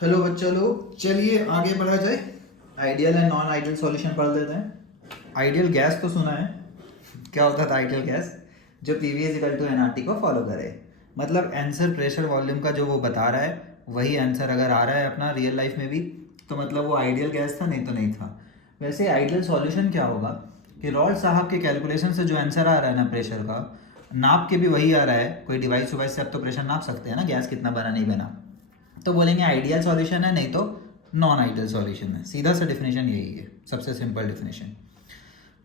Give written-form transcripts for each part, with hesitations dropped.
Hello बच्चा लोग, चलिए आगे बढ़ा जाए। Ideal and non ideal solution पढ़ लेते हैं। आइडियल गैस तो सुना है, क्या होता था आइडियल गैस? जो PV is equal to NRT को फॉलो करे, मतलब आंसर प्रेशर वॉल्यूम का जो वो बता रहा है वही आंसर अगर आ रहा है अपना रियल लाइफ में भी, तो मतलब वो आइडियल गैस था, नहीं तो नहीं था। वैसे आइडियल सॉल्यूशन क्या होगा कि रॉल्ट साहब के कैलकुलेशन से जो आंसर आ रहा है ना प्रेशर का, नाप के भी वही आ रहा है। कोई डिवाइस विवाइस से अब तो प्रेशर नाप सकते हैं ना, गैस कितना बना नहीं बना, तो बोलेंगे आइडियल सॉल्यूशन है, नहीं तो नॉन आइडियल सॉल्यूशन है। सीधा सा डेफिनेशन यही है, सबसे सिंपल डेफिनेशन।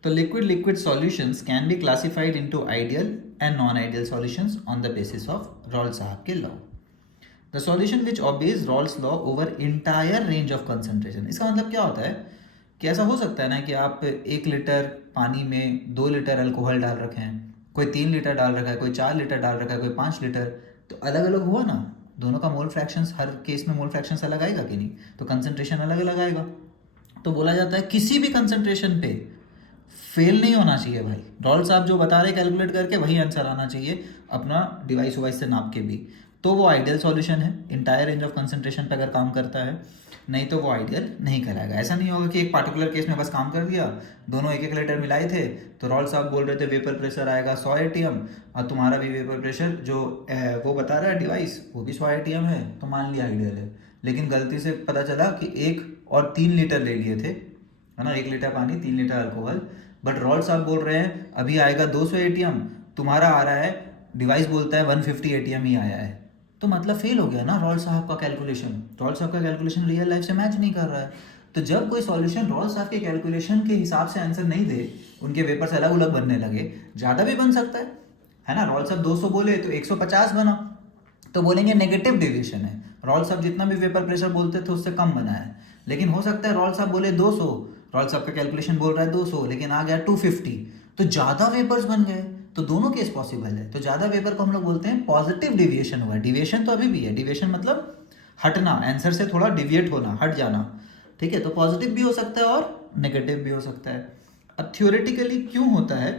तो liquid liquid solutions can be classified into ideal and non ideal solutions on the basis of Raoult साहब के law. The solution which obeys Rawls law over entire range of concentration. इसका मतलब क्या होता है कि ऐसा हो सकता है ना कि आप 1 लीटर पानी में 2 लीटर अल्कोहल डाल रखे हैं, कोई 3 लीटर डाल रखा है, कोई 4 लीटर डाल रखा है, कोई 5 लीटर, तो अलग अलग हुआ ना। दोनों का मोल फ्रैक्शंस, हर केस में मोल फ्रैक्शंस अलग आएगा कि नहीं, तो कंसंट्रेशन अलग अलग आएगा। तो बोला जाता है किसी भी कंसंट्रेशन पे फेल नहीं होना चाहिए भाई। रॉल्स साहब जो बता रहे कैलकुलेट करके वही आंसर आना चाहिए, अपना डिवाइस वाइस से नाप के भी। तो वो आइडियल सॉल्यूशन है, इंटायर रेंज ऑफ कंसंट्रेशन पे अगर काम करता है, नहीं तो वो आइडियल नहीं कराएगा। ऐसा नहीं होगा कि एक पार्टिकुलर केस में बस काम कर दिया, दोनों 1 1 लीटर मिलाए थे, तो रॉल्स साहब बोल रहे थे वेपर प्रेशर आएगा 100 एटीएम, और तुम्हारा भी वेपर प्रेशर जो वो बता रहा है डिवाइस वो भी 100 एटीएम है, तो मान लिया आइडियल है। लेकिन गलती से पता चला कि 1 और 3 लीटर ले लिए थे, है ना, 1 लीटर पानी 3 लीटर अल्कोहल, बट रॉल्ट साहब बोल रहे हैं अभी आएगा 200 एटीएम, तुम्हारा आ रहा है, डिवाइस बोलता है 150 एटीएम ही आया है। तो मतलब फेल हो गया ना रॉल्ट साहब का कैलकुलेशन। रॉल्ट साहब का कैलकुलेशन रियल लाइफ से मैच नहीं कर रहा है। तो जब कोई सॉल्यूशन रॉल्ट साहब के कैलकुलेशन के हिसाब से आंसर नहीं दे, उनके वेपर्स अलग अलग बनने लगे, ज़्यादा भी बन सकता है ना। रॉल्ट साहब 200 बोले तो 150 बना, तो बोलेंगे नेगेटिव डेविएशन है। रॉल्ट साहब जितना भी वेपर प्रेशर बोलते थे उससे कम बना है। लेकिन हो सकता है रॉल्ट साहब बोले 200, रॉल्ट साहब का कैलकुलेशन बोल रहा है 200, लेकिन आ गया 250, तो ज़्यादा वेपर्स बन गए। तो दोनों केस पॉसिबल है। तो ज़्यादा वेपर को हम लोग बोलते हैं पॉजिटिव डिविएशन हुआ है। डिविएशन तो अभी भी है, डिविएशन मतलब हटना, आंसर से थोड़ा डिविएट होना, हट जाना। ठीक है, तो पॉजिटिव भी हो सकता है और नेगेटिव भी हो सकता है। अब थ्योरेटिकली क्यों होता है?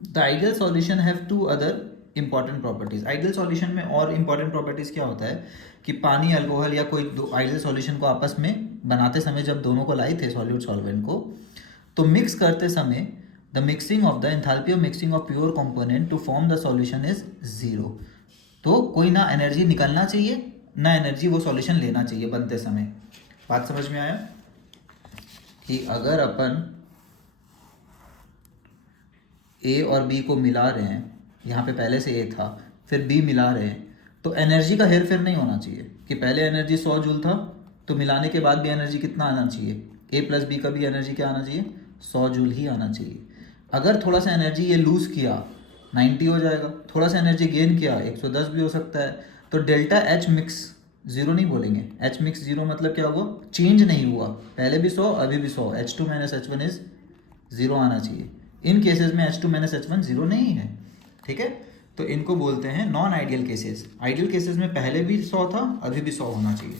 The ideal solution have two other important properties. Ideal solution में और इंपॉर्टेंट प्रॉपर्टीज क्या होता है कि पानी अल्कोहल या कोई दो आइडियल सॉल्यूशन को आपस में बनाते समय जब दोनों को लाए थे सॉल्यूट सॉल्वेंट को, तो मिक्स करते समय the mixing of the enthalpy of mixing of pure component to form the solution is zero. तो कोई ना एनर्जी निकलना चाहिए ना एनर्जी वो सॉल्यूशन लेना चाहिए बनते समय। बात समझ में आया कि अगर अपन ए और बी को मिला रहे हैं, यहाँ पे पहले से ए था फिर बी मिला रहे हैं, तो एनर्जी का हेर फेर नहीं होना चाहिए कि पहले एनर्जी 100 जूल था तो मिलाने के बाद भी एनर्जी कितना आना चाहिए, ए प्लस बी का भी एनर्जी क्या आना चाहिए, 100 जूल ही आना चाहिए। अगर थोड़ा सा एनर्जी ये लूज़ किया 90 हो जाएगा, थोड़ा सा एनर्जी गेन किया 110 भी हो सकता है। तो डेल्टा एच मिक्स जीरो नहीं बोलेंगे। एच मिक्स जीरो मतलब क्या हुआ, चेंज नहीं हुआ, पहले भी 100 अभी भी 100, H2 minus H1 is zero आना चाहिए। इन केसेस में H2 माइनस H1 जीरो नहीं है। ठीक है, तो इनको बोलते हैं non ideal cases. Ideal cases में पहले भी 100 था अभी भी 100 होना चाहिए।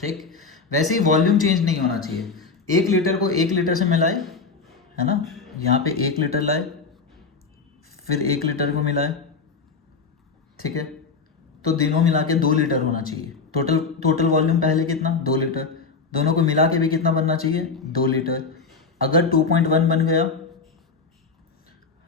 ठीक, वैसे ही वॉल्यूम चेंज नहीं होना चाहिए। 1 लीटर को 1 लीटर से मिलाए, है ना, यहाँ पे 1 लीटर लाए फिर 1 लीटर को मिलाए, ठीक है, तो तीनों मिला के 2 लीटर होना चाहिए। टोटल टोटल वॉल्यूम पहले कितना, 2 लीटर, दोनों को मिला के भी कितना बनना चाहिए, 2 लीटर। अगर 2.1 बन गया,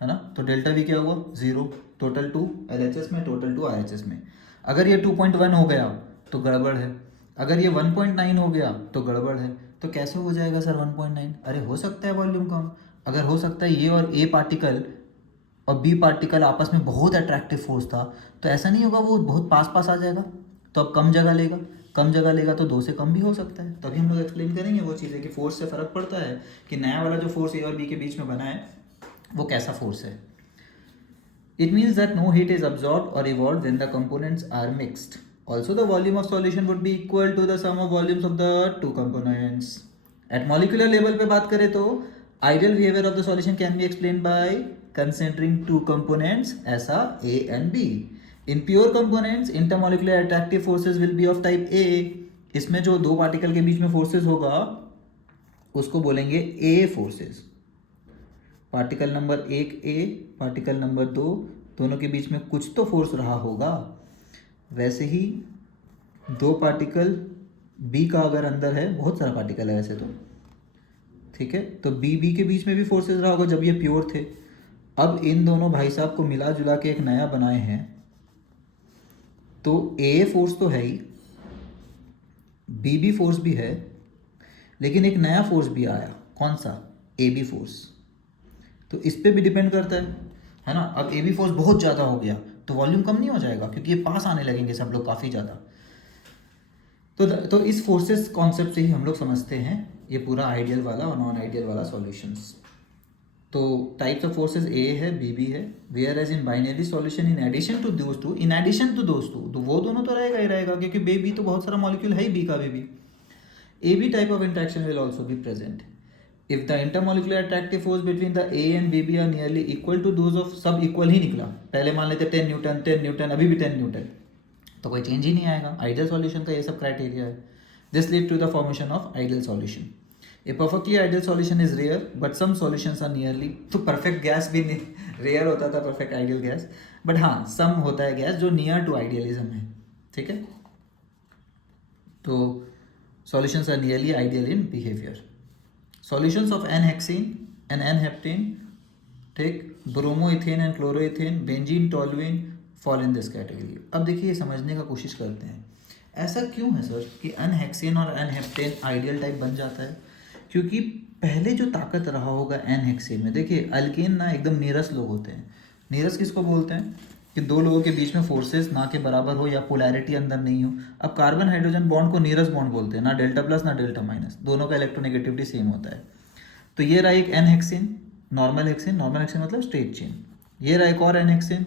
है ना, तो डेल्टा वी क्या हुआ, जीरो। टोटल 2 LHS में, टोटल 2 RHS में। अगर ये 2.1 हो गया तो गड़बड़ है, अगर ये 1.9 हो गया तो गड़बड़ है। तो कैसे हो जाएगा सर 1.9? अरे हो सकता है वॉल्यूम कम, अगर हो सकता है ये और ए पार्टिकल और बी पार्टिकल आपस में बहुत अट्रैक्टिव फोर्स था, तो ऐसा नहीं होगा वो बहुत पास पास आ जाएगा, तो अब कम जगह लेगा, कम जगह लेगा तो 2 से कम भी हो सकता है। तभी हम लोग एक्सप्लेन करेंगे वो चीज़ें कि फोर्स से फ़र्क पड़ता है कि नया वाला जो फोर्स ए और बी के बीच में बना है वो कैसा फोर्स है। It means that no heat is absorbed or evolved when the components are mixed. Also, the volume of solution would be equal to the sum of volumes of the two components. At molecular level पे बात करें तो ideal behavior of the solution can be explained by considering two components ऐसा A and B. In pure components, intermolecular attractive forces will be of type A. इसमें जो दो particle के बीच में फोर्सेस होगा उसको बोलेंगे A forces. Particle number 1 A, particle number 2, दोनों के बीच में कुछ तो फोर्स रहा होगा। वैसे ही दो पार्टिकल बी का अगर अंदर है, बहुत सारा पार्टिकल है वैसे तो, ठीक है, तो बी के बीच में भी फोर्सेस रहा होगा जब ये प्योर थे। अब इन दोनों भाई साहब को मिला जुला के एक नया बनाए हैं, तो ए फोर्स तो है ही, बी फोर्स भी है, लेकिन एक नया फोर्स भी आया, कौन सा, ए बी फोर्स। तो इस पे भी डिपेंड करता है ना। अब ए बी फोर्स बहुत ज़्यादा हो गया तो वॉल्यूम कम नहीं हो जाएगा, क्योंकि ये पास आने लगेंगे सब लोग काफ़ी ज़्यादा। तो इस फोर्सेस कॉन्सेप्ट से ही हम लोग समझते हैं ये पूरा आइडियल वाला और नॉन आइडियल वाला सॉल्यूशंस। तो टाइप्स ऑफ फोर्सेस ए है, बी भी है, whereas in binary solution in addition to those two, in addition to those two, तो वो दोनों तो रहेगा ही रहेगा, क्योंकि बी भी तो बहुत सारा मॉलिक्यूल है ही बी का भी। A B type of interaction will also be present if the intermolecular attractive force between the A and B are nearly equal to those of, सब इक्वल ही निकला, पहले मान लेते 10 न्यूटन, अभी भी 10 न्यूटन, तो कोई चेंज ही नहीं आएगा। आइडियल सॉल्यूशन का ये सब क्राइटेरिया है। This lead to the formation of ideal solution. A perfectly ideal solution is rare but some solutions are nearly, तो परफेक्ट गैस भी रेयर होता था, परफेक्ट आइडियल गैस, बट हाँ सम होता है गैस जो नियर टू आइडियलिज्म है, ठीक है। तो solutions are nearly ideal in behaviour. Solutions of n hexane and n heptane, ठीक, bromoethane and chloroethane, benzene, toluene fall in this category. अब देखिए समझने का कोशिश करते हैं, ऐसा क्यों है सर कि एन-हेक्सेन और एन-हेप्टेन आइडियल टाइप बन जाता है? क्योंकि पहले जो ताकत रहा होगा एन-हेक्सेन में, देखिए अल्केन ना एकदम नीरस लोग होते हैं। नीरस किसको बोलते हैं? कि दो लोगों के बीच में फोर्सेस ना के बराबर हो या पोलैरिटी अंदर नहीं हो। अब कार्बन हाइड्रोजन बॉन्ड को नीरस बॉन्ड बोलते हैं, ना डेल्टा प्लस ना डेल्टा माइनस, दोनों का इलेक्ट्रोनेगेटिविटी सेम होता है। तो ये रहा एक N-hexane, normal hexane, normal hexane मतलब स्ट्रेट चेन। ये रहा एक और एन-हेक्सेन।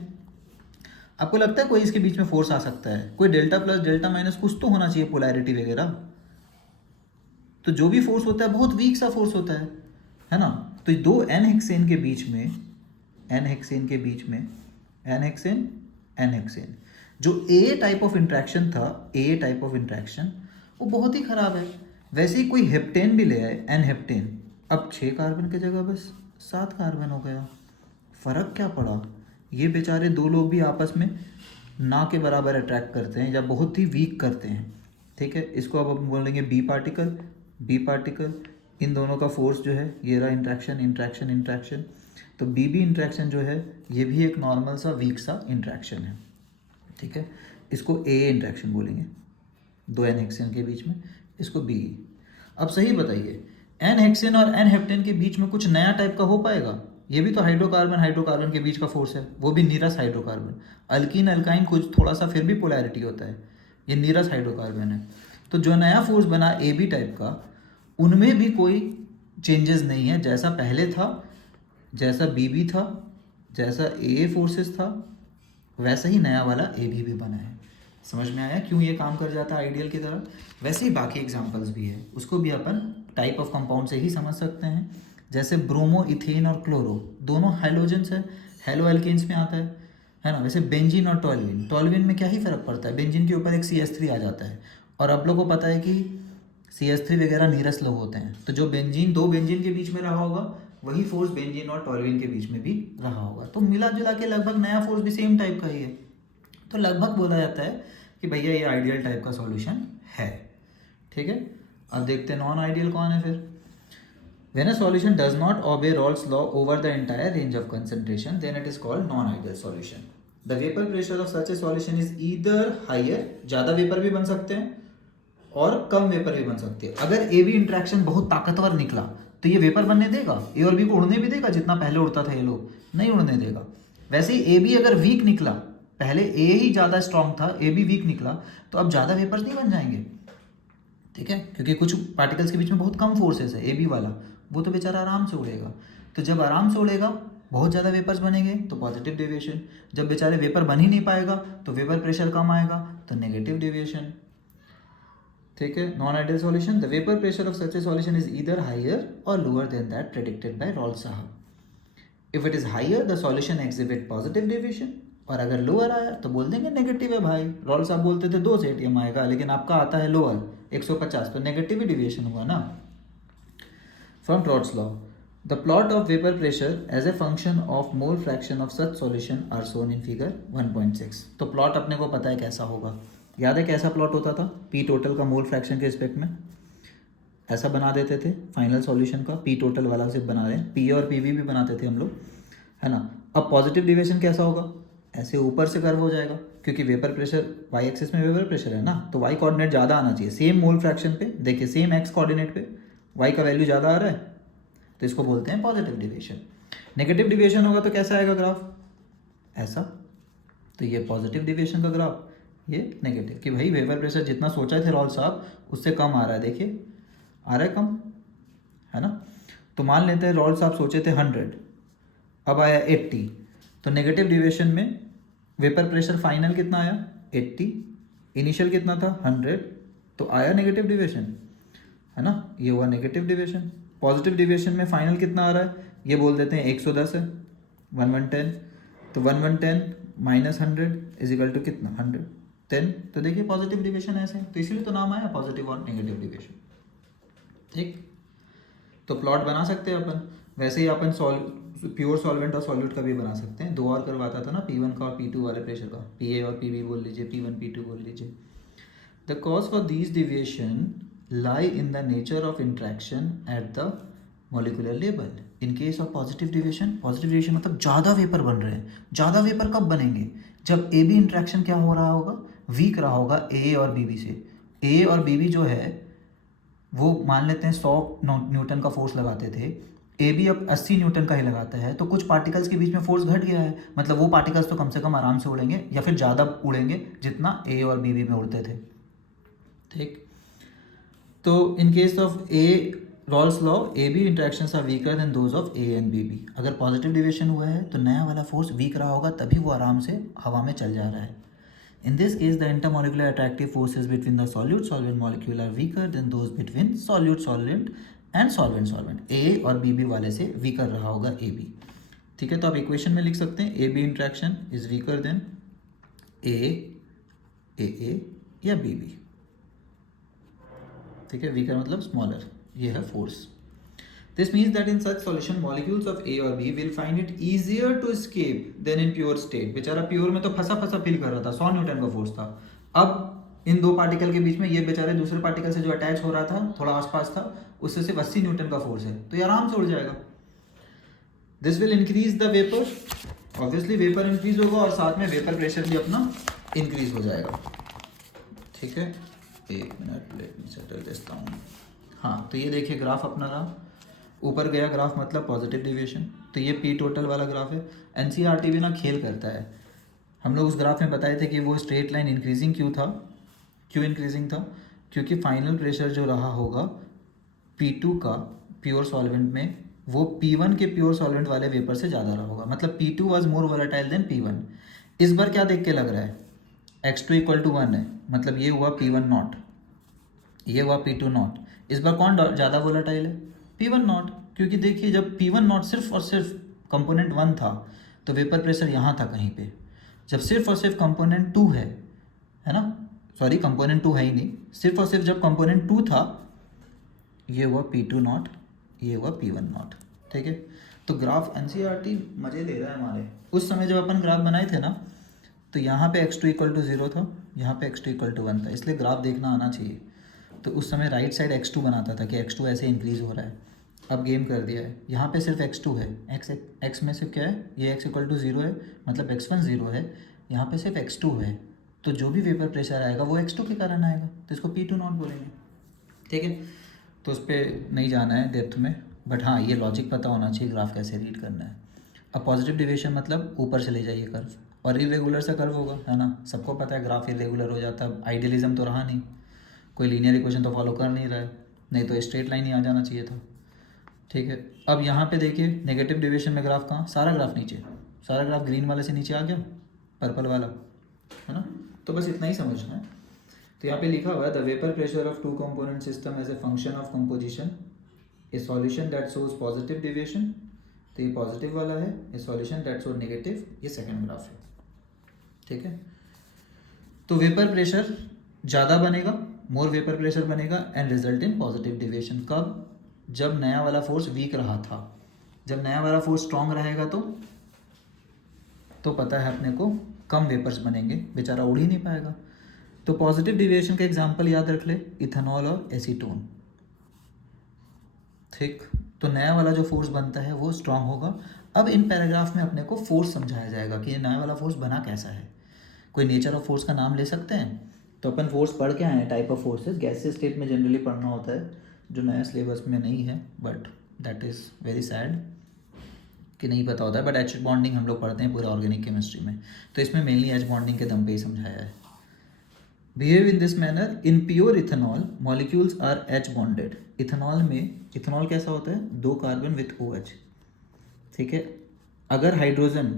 आपको लगता है कोई इसके बीच में फोर्स आ सकता है? कोई डेल्टा प्लस डेल्टा माइनस कुछ तो होना चाहिए, पोलैरिटी वगैरह। तो जो भी फोर्स होता है बहुत वीक सा फोर्स होता है ना। तो दो एन-हेक्सेन के बीच में, एन-हेक्सेन के बीच में, एन-हेक्सेन एन-हेक्सेन, जो ए टाइप ऑफ इंट्रैक्शन था, ए टाइप ऑफ इंट्रैक्शन, वो बहुत ही खराब है। वैसे ही कोई हेप्टेन भी ले आए, एन-हेप्टेन, अब 6 कार्बन की जगह बस 7 कार्बन हो गया। फ़र्क क्या पड़ा? ये बेचारे दो लोग भी आपस में ना के बराबर अट्रैक्ट करते हैं या बहुत ही वीक करते हैं, ठीक है। इसको अब हम बोलेंगे बी पार्टिकल, बी पार्टिकल, इन दोनों का फोर्स जो है ये रहा इंट्रैक्शन इंट्रैक्शन इंट्रैक्शन। तो बी इंट्रैक्शन जो है ये भी एक नॉर्मल सा वीक सा इंट्रैक्शन है, ठीक है। इसको ए इंट्रैक्शन बोलेंगे, दो एन-हेक्सेन के बीच में, इसको बी। अब सही बताइए, एन-हेक्सेन और एन-हेप्टेन के बीच में कुछ नया टाइप का हो पाएगा? ये भी तो हाइड्रोकार्बन हाइड्रोकार्बन के बीच का फोर्स है, वो भी नीरस हाइड्रोकार्बन। अल्कीन अल्काइन कुछ थोड़ा सा फिर भी पोलैरिटी होता है, ये नीरस हाइड्रोकार्बन है। तो जो नया फोर्स बना ए बी टाइप का, उनमें भी कोई चेंजेस नहीं है, जैसा पहले था, जैसा बी था, जैसा ए फोर्सेस था, वैसा ही नया वाला ए भी बना है। समझ में आया क्यों ये काम कर जाता है आइडियल की तरह? वैसे ही बाकी एग्जांपल्स भी है, उसको भी अपन टाइप ऑफ कंपाउंड से ही समझ सकते हैं। जैसे ब्रोमो, इथेन और क्लोरो दोनों हाइड्रोजन्स है, हेलो एल्केन्स में आता है ना। वैसे बेंजीन और टोल्यूइन, टोल्यूइन में क्या ही फर्क पड़ता है, बेंजीन के ऊपर एक CH3 आ जाता है, और आप लोगों को पता है कि CH3 वगैरह नीरस लोग होते हैं। तो जो बेंजीन, दो बेंजीन के बीच में रहा होगा, वही फोर्स बेंजीन और टोल्यूइन के बीच में भी रहा होगा। तो मिला जुला के लगभग नया फोर्स भी सेम टाइप का ही है। तो लगभग बोला जाता है कि भैया ये आइडियल टाइप का सॉल्यूशन है, ठीक है। अब देखते हैं नॉन आइडियल कौन है फिर। When a solution does not obey Raoult's law over the entire range of concentration, then it is called non-ideal solution. The vapor pressure of such a solution is either higher, ज़्यादा vapour भी बन सकते हैं और कम vapour भी बन सकते हैं। अगर ए बी इंट्रैक्शन बहुत ताकतवर निकला तो ये वेपर बनने देगा, ए और बी को उड़ने भी देगा जितना पहले उड़ता था ये लोग? नहीं उड़ने देगा। वैसे ही ए बी अगर वीक निकला, पहले ए ही ज़्यादा स्ट्रॉन्ग था, ए बी वीक निकला, तो अब ज़्यादा वेपर्स नहीं बन जाएंगे, ठीक है, क्योंकि कुछ पार्टिकल्स के बीच में बहुत कम फोर्सेस है। ए बी वाला वो तो बेचारा आराम से उड़ेगा। तो जब आराम से उड़ेगा बहुत ज़्यादा वेपर्स बनेंगे तो पॉजिटिव डेविएशन, जब बेचारे वेपर बन ही नहीं पाएगा तो वेपर प्रेशर कम आएगा तो नेगेटिव डेविएशन, ठीक है। Non ideal solution, the vapour pressure of such a solution is either higher or lower than that predicted by Raoult साहब। If it is higher the solution exhibit positive deviation, और अगर lower आया तो बोल देंगे negative है भाई। रॉल्ट साहब बोलते थे 2 से ATM आएगा, लेकिन आपका आता है लोअर 150, तो नेगेटिव डेविएशन हुआ ना। From Raoult's law, the plot of vapor pressure as a function of mole fraction of such solution are shown in figure 1.6. तो प्लॉट अपने को पता है कैसा होगा, याद है कैसा प्लॉट होता था? पी टोटल का मोल फ्रैक्शन के रिस्पेक्ट में ऐसा बना देते थे फाइनल सॉल्यूशन का, पी टोटल वाला सिर्फ बना रहे हैं, पी और पी भी बनाते थे हम लोग, है ना। अब पॉजिटिव डिविएशन कैसा होगा? ऐसे ऊपर से कर्व हो जाएगा, क्योंकि वेपर प्रेशर वाई एक्सिस में वेपर प्रेशर है ना, तो वाई कोऑर्डिनेट ज़्यादा आना चाहिए। सेम मोल फ्रैक्शन पे देखिए, सेम एक्स कोऑर्डिनेट पे वाई का वैल्यू ज़्यादा आ रहा है, तो इसको बोलते हैं पॉजिटिव डिविएशन। नेगेटिव डिविएशन होगा तो कैसा आएगा ग्राफ? ऐसा। तो ये पॉजिटिव डिविएशन का ग्राफ, ये नेगेटिव, कि भाई वेपर प्रेशर जितना सोचा थे रॉल्स साहब उससे कम आ रहा है, देखिए आ रहा है कम, है ना। तो मान लेते हैं रॉल्स साहब सोचे थे 100, अब आया 80, तो नेगेटिव डिविएशन में वेपर प्रेशर फाइनल कितना आया? 80, इनिशियल कितना था? 100, तो आया नेगेटिव डिविएशन, है ना, ये हुआ नेगेटिव डिविएशन। पॉजिटिव डिविएशन में फाइनल कितना आ रहा है? ये बोल देते हैं 110 है, 1110, तो 1110 माइनस 100 इज इक्वल टू कितना? 110। तो देखिए पॉजिटिव डिविएशन ऐसे है, तो इसीलिए तो नाम आया पॉजिटिव और नेगेटिव डिविएशन। ठीक, तो प्लॉट बना सकते हैं अपन, वैसे ही अपन प्योर सॉल्वेंट और सॉल्यूट का भी बना सकते हैं। 2 और करवाता था ना, P1 का और P2 वाले प्रेशर का, PA और PB बोल लीजिए, P1 P2 बोल लीजिए। The cause for these deviation lie in the nature of interaction at the molecular level. In case of positive deviation मतलब ज़्यादा वेपर बन रहे हैं। ज़्यादा वेपर कब बनेंगे? जब ए बी इंट्रैक्शन क्या हो रहा होगा? वीक रहा होगा ए और बीबी से। ए और बीबी जो है वो मान लेते हैं 100 न्यूटन का फोर्स लगाते थे, ए बी अब 80 न्यूटन का ही लगाता है, तो कुछ पार्टिकल्स के बीच में फोर्स घट गया है, मतलब वो पार्टिकल्स तो कम से कम आराम से उड़ेंगे या फिर ज़्यादा उड़ेंगे जितना ए और बी में उड़ते थे। ठीक, तो in case of A Raoult's law, A B interactions are weaker than those of A and B B. अगर पॉजिटिव डिविएशन हुआ है तो नया वाला फोर्स वीक रहा होगा, तभी वो आराम से हवा में चल जा रहा है। In this case, the intermolecular attractive forces between the solute-solvent molecule are weaker than those between solute-solvent and solvent-solvent. A और BB वाले से weaker रहा होगा AB। ठीक है, तो आप इक्वेशन में लिख सकते हैं AB interaction is weaker than AA या BB। ठीक है, weaker मतलब smaller, ये है force। This means that in such solution molecules of A और B will find it easier to escape than in pure state। बेचारा प्योर में तो फंसा फंसा फील कर रहा था, 100 न्यूटन का फोर्स था। अब इन दो पार्टिकल के बीच में ये बेचारे दूसरे पार्टिकल से जो अटैच हो रहा था, थोड़ा आसपास था, उससे सिर्फ 80 न्यूटन का फोर्स है, तो ये आराम से उड़ जाएगा। This will increase the vapour, obviously vapour increase होगा और साथ में वेपर प्रेशर भी अपना इंक्रीज हो जाएगा। ठीक है, एक minute, let me settle this down. हाँ, तो ये देखिए ग्राफ अपना रहा, ऊपर गया ग्राफ मतलब पॉजिटिव डिविएशन, तो ये पी टोटल वाला ग्राफ है। एनसीईआरटी भी ना खेल करता है। हम लोग उस ग्राफ में बताए थे कि वो स्ट्रेट लाइन इंक्रीजिंग क्यों था, क्यों इंक्रीजिंग था? क्योंकि फाइनल प्रेशर जो रहा होगा P2 का प्योर सॉल्वेंट में, वो P1 के प्योर सॉल्वेंट वाले वेपर से ज़्यादा रहा होगा, मतलब P2 was more volatile then P1। इस बार क्या देख के लग रहा है? x2 इक्वल टू 1 है, मतलब ये हुआ P1 नॉट, ये हुआ P2 नॉट। इस बार कौन ज़्यादा वोलेटाइल है? P1 नॉट, क्योंकि देखिए जब P1 नॉट सिर्फ और सिर्फ कंपोनेंट 1 था तो वेपर प्रेशर यहाँ था कहीं पे। जब सिर्फ और सिर्फ कंपोनेंट 2 है ना, सॉरी कंपोनेंट 2 है ही नहीं, सिर्फ और सिर्फ जब कंपोनेंट 2 था, ये हुआ P2 नॉट, ये हुआ P1 नॉट। ठीक है, तो ग्राफ एनसीईआरटी मज़े ले रहा है हमारे। उस समय जब अपन ग्राफ बनाए थे ना, तो यहाँ पे x2 इक्वल टू 0 था, यहाँ पे x2 इक्वल टू 1 था, इसलिए ग्राफ देखना आना चाहिए। तो उस समय राइट साइड x2 बनाता था कि x2 ऐसे इंक्रीज़ हो रहा है। अब गेम कर दिया है, यहाँ पे सिर्फ x2 है, x में सिर्फ क्या है, ये x इक्वल टू 0 है, मतलब x1 0 है, यहाँ पे सिर्फ x2 है, तो जो भी वेपर प्रेशर आएगा वो x2 के कारण आएगा, तो इसको P2 नॉट बोलेंगे। ठीक है, तो उस पर नहीं जाना है डेप्थ में, बट हाँ ये लॉजिक पता होना चाहिए ग्राफ कैसे रीड करना है। अब पॉजिटिव डिविएशन मतलब ऊपर से ले जाइए कर्व, और इरेगुलर सा कर्व होगा, है ना, सबको पता है ग्राफ इरेगुलर हो जाता है। आइडियलिज्म तो रहा नहीं, कोई लीनियर इक्वेशन तो फॉलो कर नहीं रहा है, नहीं तो स्ट्रेट लाइन ही आ जाना चाहिए था। ठीक है, अब यहाँ पे देखिए नेगेटिव डिविएशन में ग्राफ कहाँ, सारा ग्राफ नीचे, सारा ग्राफ ग्रीन वाले से नीचे आ गया, पर्पल वाला, है ना। तो बस इतना ही समझना है। तो यहाँ पे लिखा हुआ है the vapour pressure of two component system as a function of composition, a solution that shows positive deviation, तो ये पॉजिटिव वाला है, a solution that shows negative, ये सेकंड ग्राफ है। ठीक है, तो वेपर प्रेशर ज़्यादा बनेगा, मोर वेपर प्रेशर बनेगा and result in positive deviation. कब? जब नया वाला फोर्स वीक रहा था। जब नया वाला फोर्स स्ट्रांग रहेगा तो पता है अपने को कम वेपर्स बनेंगे, बेचारा उड़ ही नहीं पाएगा। तो पॉजिटिव डिविएशन का एग्जांपल याद रख ले, इथेनॉल और एसीटोन। ठीक, तो नया वाला जो फोर्स बनता है वो स्ट्रांग होगा। अब इन पैराग्राफ में अपने को फोर्स समझाया जाएगा कि ये नया वाला फोर्स बना कैसा है। कोई नेचर ऑफ फोर्स का नाम ले सकते हैं। तो अपन फोर्स पढ़ के आए हैं, टाइप ऑफ फोर्सेस गैसीय स्टेट में जनरली पढ़ना होता है, जो नया सिलेबस में नहीं है, but that is very sad कि नहीं पता होता है। बट एच बॉन्डिंग हम लोग पढ़ते हैं पूरा ऑर्गेनिक केमिस्ट्री में, तो इसमें मेनली एच बॉन्डिंग के दम पे ही समझाया है। Behave in this manner in pure ethanol molecules R H bonded. Ethanol में, इथेनॉल कैसा होता है, 2 कार्बन विथ OH। ठीक है, अगर हाइड्रोजन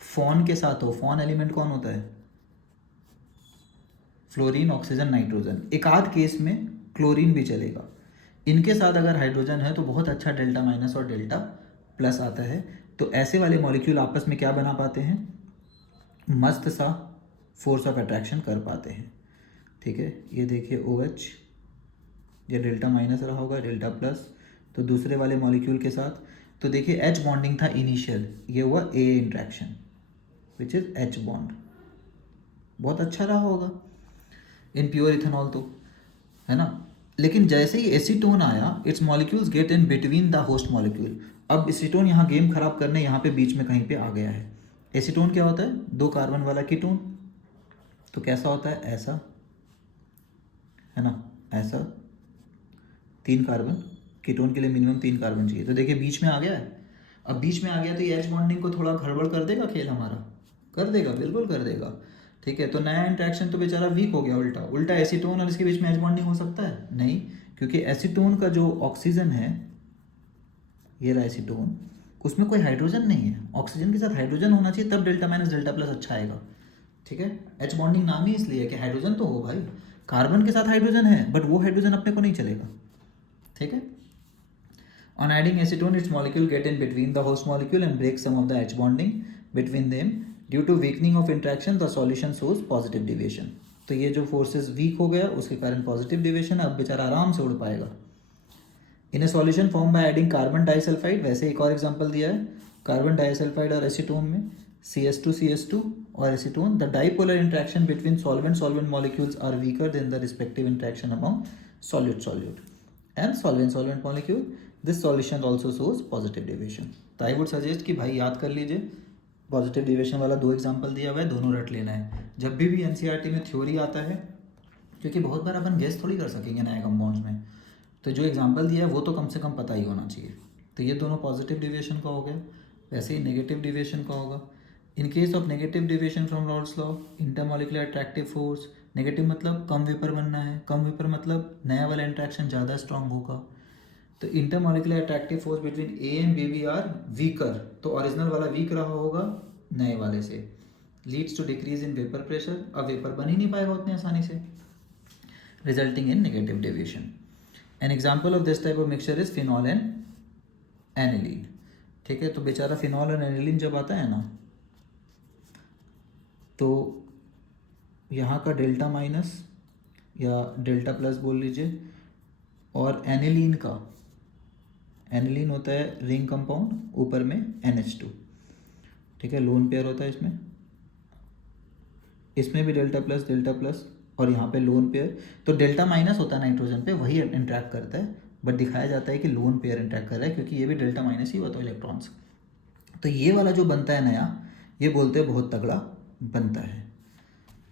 फॉन के साथ हो, फॉन एलिमेंट कौन होता है, फ्लोरीन, ऑक्सीजन, नाइट्रोजन, एक आध केस में क्लोरीन भी चलेगा। इनके साथ अगर हाइड्रोजन है तो बहुत अच्छा डेल्टा माइनस और डेल्टा प्लस आता है। तो ऐसे वाले मॉलिक्यूल आपस में क्या बना पाते हैं, मस्त सा फोर्स ऑफ अट्रैक्शन कर पाते हैं। ठीक है, ये देखिए OH, ये डेल्टा माइनस रहा होगा, डेल्टा प्लस, तो दूसरे वाले मॉलिक्यूल के साथ तो देखिए एच बॉन्डिंग था इनिशियल, ये हुआ A interaction which is H bond, बहुत अच्छा रहा होगा इन प्योर इथेनॉल, तो है ना। लेकिन जैसे ही एसीटोन आया, it's molecules get in between the host molecule. अब एसीटोन यहाँ गेम खराब करने यहाँ पे बीच में कहीं पे आ गया है। एसीटोन क्या होता है, 2 कार्बन वाला कीटोन, तो कैसा होता है, ऐसा है ना, ऐसा 3 कार्बन, कीटोन के लिए मिनिमम 3 कार्बन चाहिए। तो देखिए बीच में आ गया है। अब बीच में आ गया तो ये एच बॉन्डिंग को थोड़ा गड़बड़ कर देगा खेल हमारा, कर देगा, बिल्कुल कर देगा। ठीक है, तो नया इंट्रैक्शन तो बेचारा वीक हो गया। उल्टा उल्टा एसीटोन और इसके बीच में एच बॉन्डिंग हो सकता है नहीं, क्योंकि एसीटोन का जो ऑक्सीजन है, ये रहा एसीटोन, उसमें कोई हाइड्रोजन नहीं है। ऑक्सीजन के साथ हाइड्रोजन होना चाहिए, तब डेल्टा माइनस डेल्टा प्लस अच्छा आएगा। ठीक है, एच बॉन्डिंग नाम ही इसलिए है कि हाइड्रोजन तो हो भाई, कार्बन के साथ हाइड्रोजन है बट वो हाइड्रोजन अपने को नहीं चलेगा। ठीक है, on adding acetone its molecule get in between the host molecule and break some of the H bonding between them. Due to weakening of interaction the solution shows positive deviation. तो ये जो forces week हो गया उसके कारण positive deviation, अब बेचारा आराम से उड़ पाएगा। In a solution form by adding carbon disulphide, वैसे एक और एग्जांपल दिया है, कार्बन डाइसल्फाइड और एसीटोन में CS2 और acetone, the dipolar interaction between solvent solvent molecules are weaker than the respective interaction among solute solute and solvent solvent molecule. This solution also shows positive deviation. तो I would suggest कि भाई याद कर लीजिए, positive deviation वाला 2 example दिया हुआ है, दोनों रट लेना है जब भी NCERT में थ्योरी आता है, क्योंकि बहुत बार अपन गेस थोड़ी कर सकेंगे नए कंपाउंड्स में। तो जो एग्जांपल दिया है वो तो कम से कम पता ही होना चाहिए। तो ये दोनों पॉजिटिव डिविएशन का हो गया, वैसे ही नेगेटिव डिविएशन का होगा। इन case of negative deviation from Rawls law, intermolecular attractive force, negative मतलब कम वेपर बनना है, कम वेपर मतलब नया वाला इंट्रैक्शन ज़्यादा स्ट्रांग होगा। तो intermolecular attractive force between A and BB are weaker, तो ओरिजिनल वाला वीक रहा होगा नए वाले से, leads to decrease in vapour pressure, अब वेपर बन ही नहीं पाएगा उतनी आसानी से, resulting in negative deviation. An example of this type of mixture is phenol and aniline. ठीक है, तो बेचारा फिनॉल और एनिलीन जब आता है ना, तो यहाँ का डेल्टा माइनस या डेल्टा प्लस बोल लीजिए, और एनिलीन का, एनिलीन होता है रिंग कंपाउंड, ऊपर में NH2। ठीक है, लोन पेयर होता है इसमें, इसमें भी डेल्टा प्लस और यहाँ पे लोन पेयर। तो डेल्टा माइनस होता है नाइट्रोजन पे, वही इंट्रैक्ट करता है, बट दिखाया जाता है कि लोन पेयर इंट्रैक्ट कर रहा है, क्योंकि ये भी डेल्टा माइनस ही होता है इलेक्ट्रॉन्स। तो ये वाला जो बनता है नया, ये बोलते हैं बहुत तगड़ा बनता है।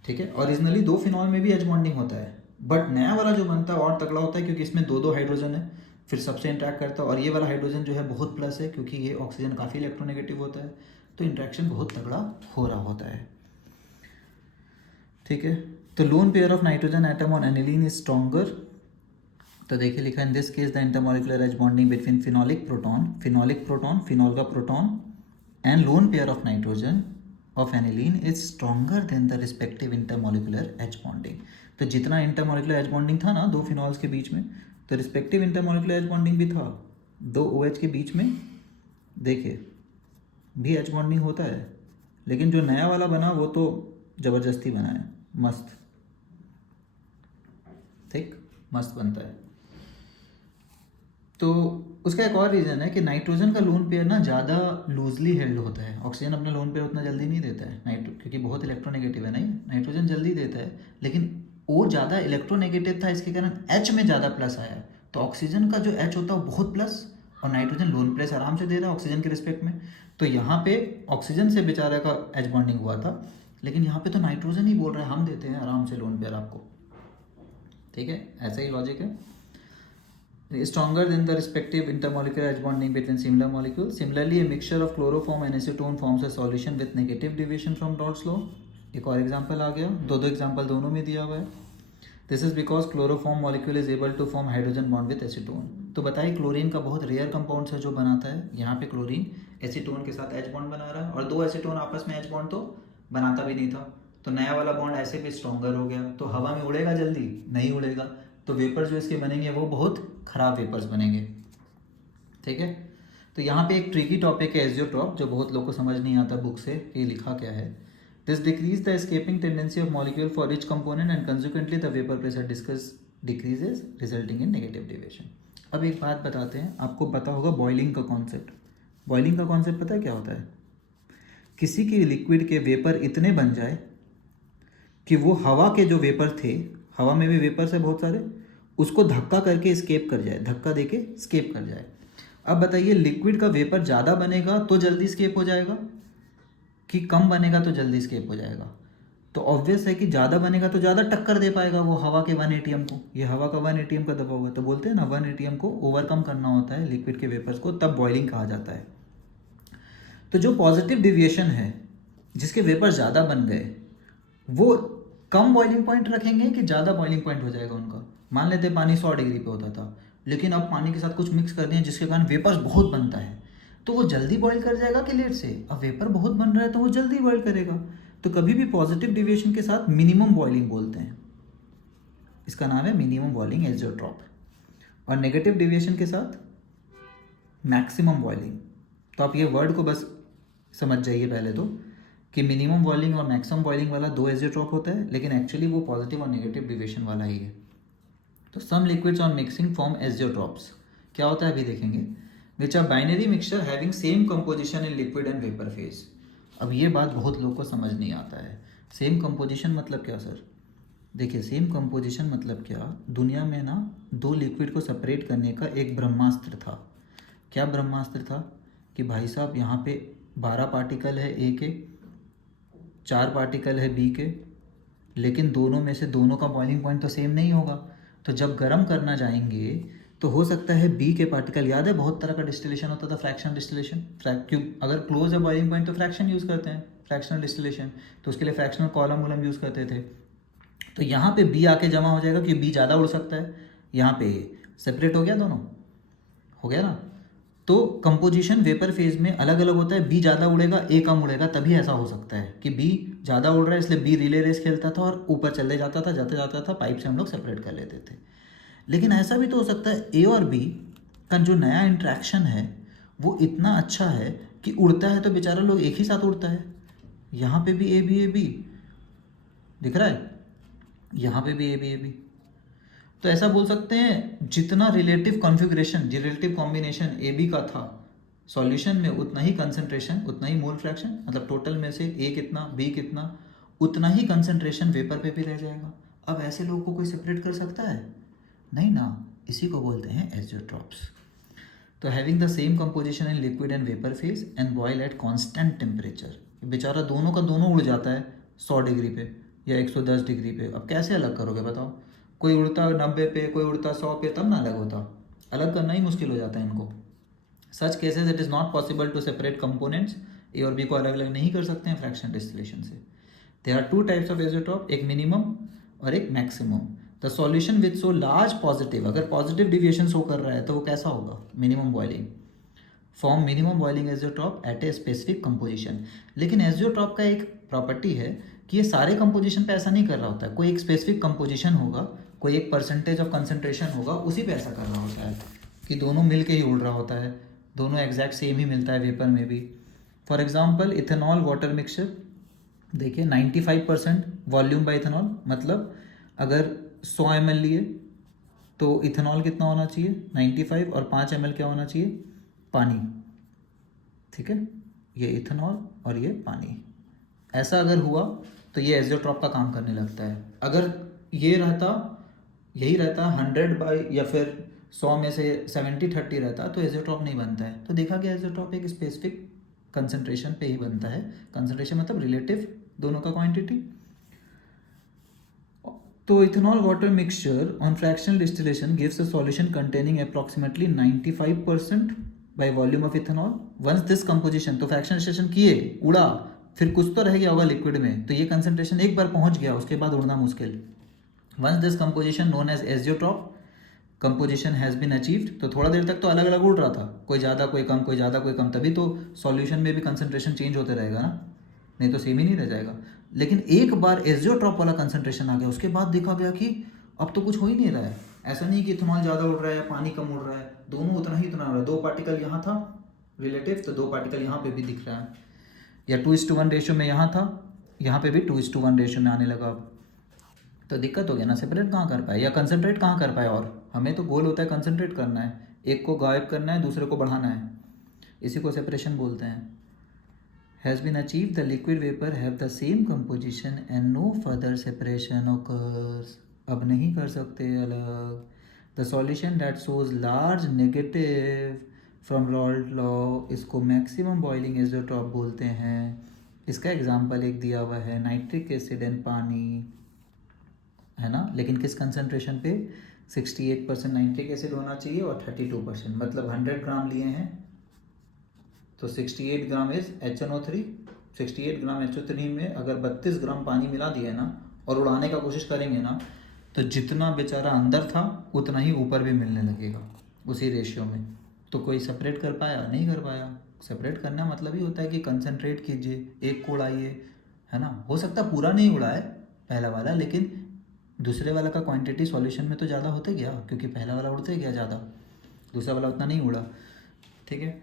ठीक है, ओरिजिनली 2 फिनॉल में भी एच बॉन्डिंग होता है, बट नया वाला जो बनता है और तगड़ा होता है, क्योंकि इसमें 2 हाइड्रोजन है, फिर सबसे इंट्रैक्ट करता है, और ये वाला हाइड्रोजन जो है बहुत प्लस है, क्योंकि ये ऑक्सीजन काफ़ी इलेक्ट्रोनेगेटिव होता है, तो इंट्रैक्शन बहुत तगड़ा हो रहा होता है। ठीक है, तो lone pair of nitrogen atom on aniline is stronger. तो देखिए लिखा in this case the intermolecular H bonding between phenolic proton, phenol का proton, and lone pair of nitrogen of aniline is stronger than the respective intermolecular H bonding. तो जितना intermolecular H bonding था ना 2 phenols के बीच में, तो respective intermolecular H bonding भी था 2 OH के बीच में, देखिए भी एच बॉन्डिंग होता है, लेकिन जो नया वाला बना वो तो ज़बरदस्ती बना है, मस्त, ठीक, मस्त बनता है। तो उसका एक और रीज़न है कि नाइट्रोजन का लोन पेयर ना ज़्यादा लूजली हेल्ड होता है। ऑक्सीजन अपना लोन पेयर उतना जल्दी नहीं देता है क्योंकि बहुत इलेक्ट्रोनेगेटिव है, नहीं नाइट्रोजन जल्दी देता है, लेकिन वो ज़्यादा इलेक्ट्रोनेगेटिव था, इसके कारण एच में ज़्यादा प्लस आया। तो ऑक्सीजन का जो एच होता है वो बहुत प्लस, और नाइट्रोजन लोन प्लस आराम से दे रहा है ऑक्सीजन के रिस्पेक्ट में। तो यहाँ पे ऑक्सीजन से बेचारा का एच बॉन्डिंग हुआ था, लेकिन यहाँ पे तो नाइट्रोजन ही बोल रहा है हम देते हैं आराम से लोन पेयर आपको। ठीक है, ऐसा ही लॉजिक है। Stronger than the respective intermolecular H bonding between similar molecules. Similarly, a mixture of chloroform and acetone forms a solution with negative deviation from Raoult's law. एक और एग्जांपल आ गया, दो एग्जांपल दोनों में दिया हुआ है। This is because chloroform molecule is able to form hydrogen bond with acetone. तो बताइए क्लोरीन का बहुत रेयर कंपाउंड है जो बनाता है, यहाँ पे क्लोरीन एसीटोन के साथ एच बॉन्ड बना रहा है, और दो एसीटोन आपस में एच बॉन्ड तो बनाता भी नहीं था, तो नया वाला बॉन्ड ऐसे भी स्ट्रॉन्गर हो गया। तो हवा में उड़ेगा जल्दी नहीं उड़ेगा, तो वेपर जो इसके बनेंगे वो बहुत खराब वेपर्स बनेंगे। ठीक है, तो यहाँ पे एक ट्रिकी टॉपिक है एजियोट्रॉप, जो बहुत लोग को समझ नहीं आता बुक से कि लिखा क्या है। This decrease the escaping tendency of molecule for rich component and consequently the vapour pressure decreases resulting in negative deviation. अब एक बात बताते हैं, आपको पता होगा बॉइलिंग का कॉन्सेप्ट। बॉइलिंग का कॉन्सेप्ट पता है क्या होता है? किसी के लिक्विड के वेपर इतने बन जाए कि वो हवा के जो वेपर थे, हवा में भी वेपर्स है बहुत सारे, उसको धक्का करके स्केप कर जाए, धक्का देके स्केप कर जाए। अब बताइए लिक्विड का वेपर ज़्यादा बनेगा तो जल्दी स्केप हो जाएगा कि कम बनेगा तो जल्दी स्केप हो जाएगा? तो ऑब्वियस है कि ज़्यादा बनेगा तो ज़्यादा टक्कर दे पाएगा वो हवा के 1 ATM को। ये हवा का 1 ATM का दबाव है, तो बोलते हैं ना 1 ATM को ओवरकम करना होता है लिक्विड के वेपर्स को, तब बॉइलिंग कहा जाता है। तो जो पॉजिटिव डिविएशन है, जिसके वेपर ज़्यादा बन गए, वो कम बॉइलिंग पॉइंट रखेंगे कि ज़्यादा बॉइलिंग पॉइंट हो जाएगा उनका? मान लेते पानी 100 डिग्री पे होता था, लेकिन अब पानी के साथ कुछ मिक्स कर दिया जिसके कारण वेपर्स बहुत बनता है, तो वो जल्दी बॉईल कर जाएगा कि लेट से? अब वेपर बहुत बन रहा है तो वो जल्दी बॉईल करेगा। तो कभी भी पॉजिटिव डिविएशन के साथ मिनिमम बॉइलिंग बोलते हैं, इसका नाम है मिनिमम बॉइलिंग एजियोट्रॉप, और नेगेटिव डिविएशन के साथ मैक्सिमम बॉइलिंग। तो आप ये वर्ड को बस समझ जाइए पहले तो, कि मिनिमम बॉइलिंग और मैक्सिमम बॉइलिंग वाला 2 एजियोट्रॉप होता है, लेकिन एक्चुअली वो पॉजिटिव और नेगेटिव डिविएशन वाला ही है। तो some liquids on mixing form azeotropes. क्या होता है अभी देखेंगे, which are binary mixture having same composition in liquid and vapour phase. अब ये बात बहुत लोग को समझ नहीं आता है। सेम कंपोजिशन मतलब क्या सर? देखिए सेम कंपोजिशन मतलब क्या, दुनिया में ना 2 लिक्विड को सेपरेट करने का एक ब्रह्मास्त्र था। क्या ब्रह्मास्त्र था? कि भाई साहब यहाँ पे 12 पार्टिकल है ए के, 4 पार्टिकल है बी के, लेकिन दोनों में से दोनों का बॉइलिंग पॉइंट तो सेम नहीं होगा। तो जब गर्म करना जाएंगे तो हो सकता है बी के पार्टिकल, याद है बहुत तरह का डिस्टिलेशन होता था, फ्रैक्शनल डिस्टिलेशन, क्यों अगर क्लोज है बॉइलिंग पॉइंट तो फ्रैक्शन यूज़ करते हैं, फ्रैक्शनल डिस्टिलेशन, तो उसके लिए फ्रैक्शनल कॉलम वॉलम यूज़ करते थे। तो यहाँ पे बी आके जमा हो जाएगा क्योंकि बी ज़्यादा उड़ सकता है, यहाँ पे सेपरेट हो गया, दोनों हो गया ना। तो कंपोजिशन वेपर फेज में अलग अलग होता है, बी ज़्यादा उड़ेगा ए कम उड़ेगा, तभी ऐसा हो सकता है कि बी ज़्यादा उड़ रहा है इसलिए बी रिले रेस खेलता था और ऊपर चले जाता था, जाते जाता था, पाइप से हम लोग सेपरेट कर लेते थे। लेकिन ऐसा भी तो हो सकता है ए और बी का जो नया इंट्रैक्शन है वो इतना अच्छा है कि उड़ता है तो बेचारा लोग एक ही साथ उड़ता है। यहाँ पे भी ए बी दिख रहा है, यहाँ पे भी ए बी। तो ऐसा बोल सकते हैं जितना relative configuration, relative combination A B का था सॉल्यूशन में, उतना ही कंसंट्रेशन, उतना ही मोल फ्रैक्शन, मतलब टोटल में से ए कितना बी कितना, उतना ही कंसंट्रेशन वेपर पे भी रह जाएगा। अब ऐसे लोगों को कोई सेपरेट कर सकता है? नहीं ना, इसी को बोलते हैं एजियोट्रॉप्स। तो having the same composition in liquid and vapour phase and boil at constant temperature. बेचारा दोनों का दोनों उड़ जाता है 100 डिग्री पे या 110 डिग्री पे, अब कैसे अलग करोगे बताओ? कोई उड़ता 90 पे, कोई उड़ता 100 पे, तब ना अलग होता। अलग करना ही मुश्किल हो जाता है इनको। Such cases it is not possible to separate components, A और बी को अलग अलग नहीं कर सकते हैं फ्रैक्शन डिस्टिलेशन से। There are 2 types of azeotrope, एक मिनिमम और एक maximum. The solution with so large positive, अगर पॉजिटिव डिविएशन शो कर रहा है तो वो कैसा होगा? Minimum boiling, form minimum boiling azeotrope at a specific composition. लेकिन एजियोट्रॉप का एक प्रॉपर्टी है कि ये सारे कंपोजिशन पे ऐसा नहीं कर रहा होता है, कोई एक स्पेसिफिक कंपोजिशन होगा, कोई एक परसेंटेज ऑफ कंसंट्रेशन होगा, उसी पे ऐसा कर रहा होता है कि दोनों मिल के ही उड़ रहा होता है, दोनों एग्जैक्ट सेम ही मिलता है वेपर में भी। For example ethanol water mixture, देखिए 95% वॉल्यूम बाय इथेनॉल, मतलब अगर 100 ml लिए तो इथेनॉल कितना होना चाहिए 95 और 5 ml क्या होना चाहिए पानी, ठीक है, ये इथेनॉल और ये पानी। ऐसा अगर हुआ तो ये एजियोट्रॉप का काम करने लगता है। अगर ये रहता, यही रहता 100 बाई या फिर 100 में से 70-30 रहता तो एजियोट्रॉप नहीं बनता है। तो देखा गया एजियोट्रॉप एक स्पेसिफिक कंसंट्रेशन पे ही बनता है। कंसंट्रेशन मतलब रिलेटिव दोनों का क्वांटिटी। तो ethanol water mixture on fractional distillation gives a solution containing approximately 95% by volume of ethanol. Once this composition, तो फ्रैक्शनल डिस्टिलेशन किए, उड़ा, फिर कुछ तो रह गया होगा लिक्विड में, तो ये कंसंट्रेशन एक बार पहुंच गया, उसके बाद उड़ना मुश्किल। Once this composition known as azeotrope composition has been achieved, तो थोड़ा देर तक तो अलग अलग उड़ रहा था, कोई ज़्यादा कोई कम, कोई ज़्यादा कोई कम, तभी तो सॉल्यूशन में भी कंसंट्रेशन चेंज होते रहेगा ना, नहीं तो सेम ही नहीं रह जाएगा। लेकिन एक बार एजियोट्रॉप वाला कंसंट्रेशन आ गया, उसके बाद देखा गया कि अब तो कुछ हो ही नहीं रहा है। ऐसा नहीं कि इथेनॉल ज़्यादा उड़ रहा है या पानी कम उड़ रहा है, दोनों उतना ही उतना उड़ रहा है। 2 पार्टिकल यहाँ था रिलेटिव, तो 2 पार्टिकल यहाँ पे भी दिख रहा है, या 2:1 रेशियो में यहाँ था, यहाँ पे भी 2:1 रेशियो में आने लगा। तो दिक्कत हो गया ना, सेपरेट कहाँ कर पाए या कंसंट्रेट कहाँ कर पाए। और हमें तो गोल होता है कंसंट्रेट करना है, एक को गायब करना है, दूसरे को बढ़ाना है, इसी को सेपरेशन बोलते हैं। Has been achieve the liquid vapour have the same composition and no further separation occurs. अब नहीं कर सकते अलग। The solution that shows large negative from Raoult's law, इसको मैक्सिमम बॉइलिंग एजियोट्रॉप बोलते हैं। इसका एग्जाम्पल एक दिया हुआ है नाइट्रिक एसिड एंड पानी, है ना, लेकिन किस कंसंट्रेशन पे 68% नाइट्रिक एसिड होना चाहिए और 32%, मतलब 100 ग्राम लिए हैं तो 68 gram is HNO3। 68 gram HNO3 में अगर 32 ग्राम पानी मिला दिया ना और उड़ाने का कोशिश करेंगे ना, तो जितना बेचारा अंदर था उतना ही ऊपर भी मिलने लगेगा उसी रेशियो में। तो कोई सेपरेट कर पाया? नहीं कर पाया। सेपरेट करना मतलब ही होता है कि कंसंट्रेट कीजिए, एक को उड़ाइए, है ना। हो सकता पूरा नहीं उड़ा है पहला वाला, लेकिन दूसरे वाला का क्वांटिटी सॉल्यूशन में तो ज़्यादा होते गया, क्योंकि पहला वाला उड़ते गया ज़्यादा, दूसरा वाला उतना नहीं उड़ा, ठीक है।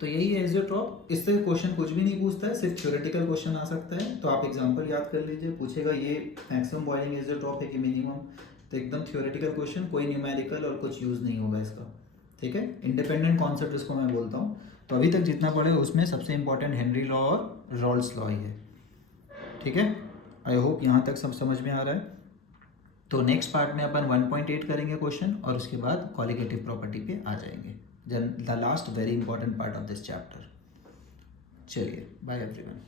तो यही है एजियोट्रॉप। इससे क्वेश्चन कुछ भी नहीं पूछता है, सिर्फ थ्योरेटिकल क्वेश्चन आ सकता है। तो आप एग्जांपल याद कर लीजिए, पूछेगा ये मैक्सिमम बॉइलिंग एजियोट्रॉप है कि मिनिमम, तो एकदम थ्योरेटिकल क्वेश्चन, कोई न्यूमेरिकल और कुछ यूज़ नहीं होगा इसका, ठीक है। इंडिपेंडेंट कॉन्सेप्ट जिसको मैं बोलता हूँ। तो अभी तक जितना पढ़े उसमें सबसे इंपॉर्टेंट हेनरी लॉ और रॉल्स लॉ ही है, ठीक है। आई होप यहाँ तक सब समझ में आ रहा है। तो नेक्स्ट पार्ट में अपन 1.8 करेंगे क्वेश्चन, और उसके बाद कॉलिगेटिव प्रॉपर्टी पे आ जाएंगे, the last very important part of this chapter. चलिए, बाय एवरीवन।